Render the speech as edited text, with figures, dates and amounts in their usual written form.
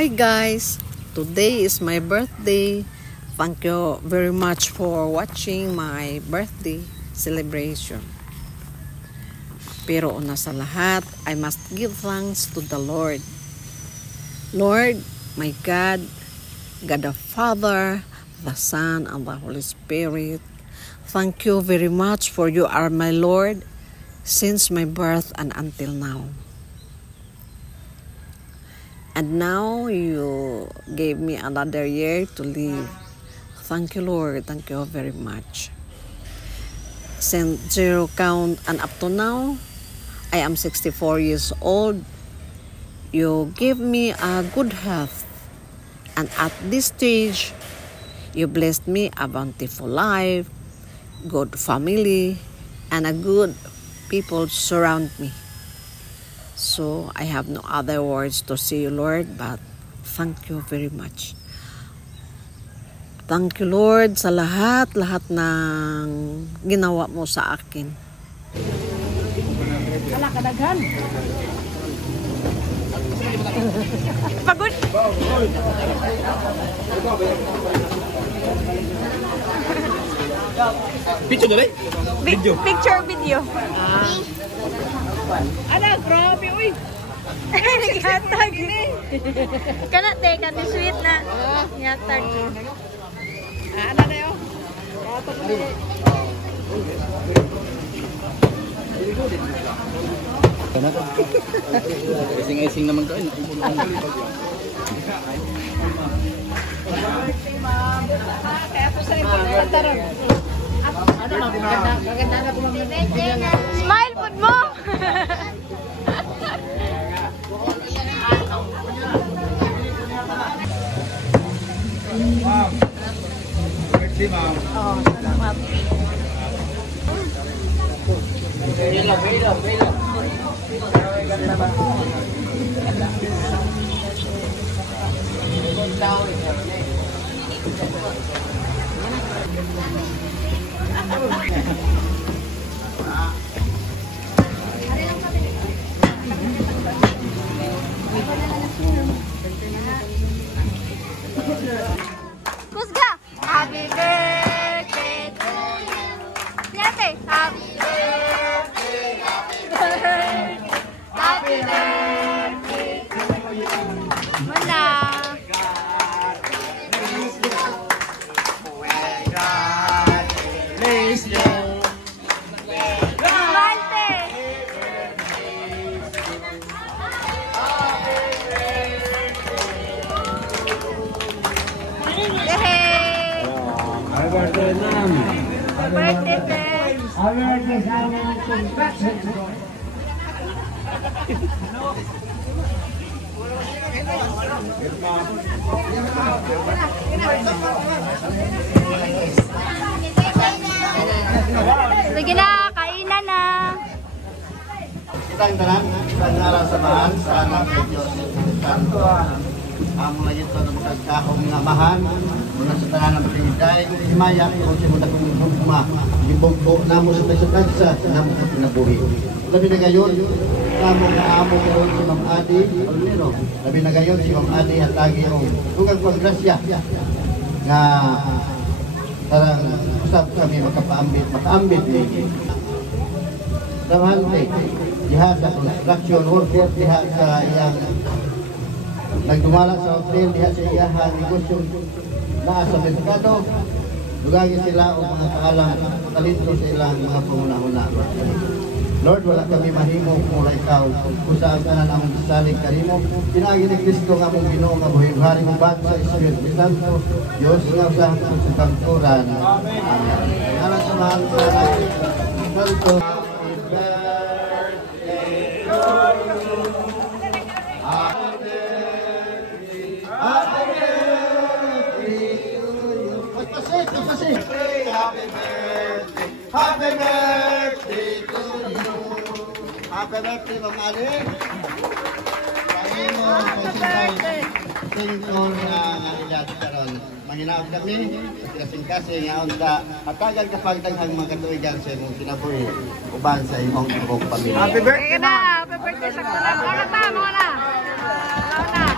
Hi guys, today is my birthday. Thank you very much for watching my birthday celebration. Pero una sa lahat, I must give thanks to the Lord. Lord, my God, God the Father, the Son, and the Holy Spirit. Thank you very much for you are my Lord since my birth and until now. And now you gave me another year to live. Thank you, Lord. Thank you very much. Since zero count and up to now, I am 64 years old. You give me a good health. And at this stage, you blessed me a bountiful life, good family, and a good people surround me. So, I have no other words to say, Lord, but thank you very much. Thank you, Lord, sa lahat ng ginawa mo sa akin. Wala kadaghan. Pagod. Picture dali? Video. Picture video. Ana, grabe, uy. Naghatag. Kana, te, kanti sweet na. Naghatag. Ana na yun. Ising-ising naman kain. Kaya po sa rin pagkataron. Smile food mo! Ma'am. Merci, ma'am. Oo, salamat. Kusga! Happy birthday to you! Siyate! Happy birthday! Happy birthday! Happy birthday to you! Mana! Birthday, ma'am. Birthday, friends! Happy birthday sa amin. Sige na, kainan na! Kitang tanan, kitang narasamahan sa anak ng Diyos. Santo, amo na ito na magkakahong nga mahan, mula sa tanan ng Piliday, himaya, kung siya muna kong hugma, gibugbo na mo sa pagsatansa, na mo sa pinabuhi. Labi na gayon, namo na amo ko si Ma'am Adi, labi na gayon si Ma'am Adi at lagi yung hugang paggrasya, nga tarang usap kami makaambit ni Damante, diha sa construction worker, diha sa iyang nagdumala sa hotel, diha sa iyang negosyo naa sa merkado, dugagi sila o mga kaalam talento sa ilang mga panguna-una. Lord, wala kami mahimo kung wala ikaw, kung saan ka na namang salig karimo. Pinagi ni Kristo nga mong Ginoo nga buhay, hari mo ba sa Espiritu Santo, Diyos nga sa kangturan. Amen. Nala sa mahal ko na Santo. Happy birthday to you. Happy birthday, Ma'am Ali. Happy birthday. Tingkol nga ilat karon. Manginaot kami, kasing-kasing nga unta. Hatagan ka pagdaghang mga katuigan sa imong kinabuhi uban sa imong ibong pamilya. Happy birthday na! Happy birthday sa kulang. Mga na!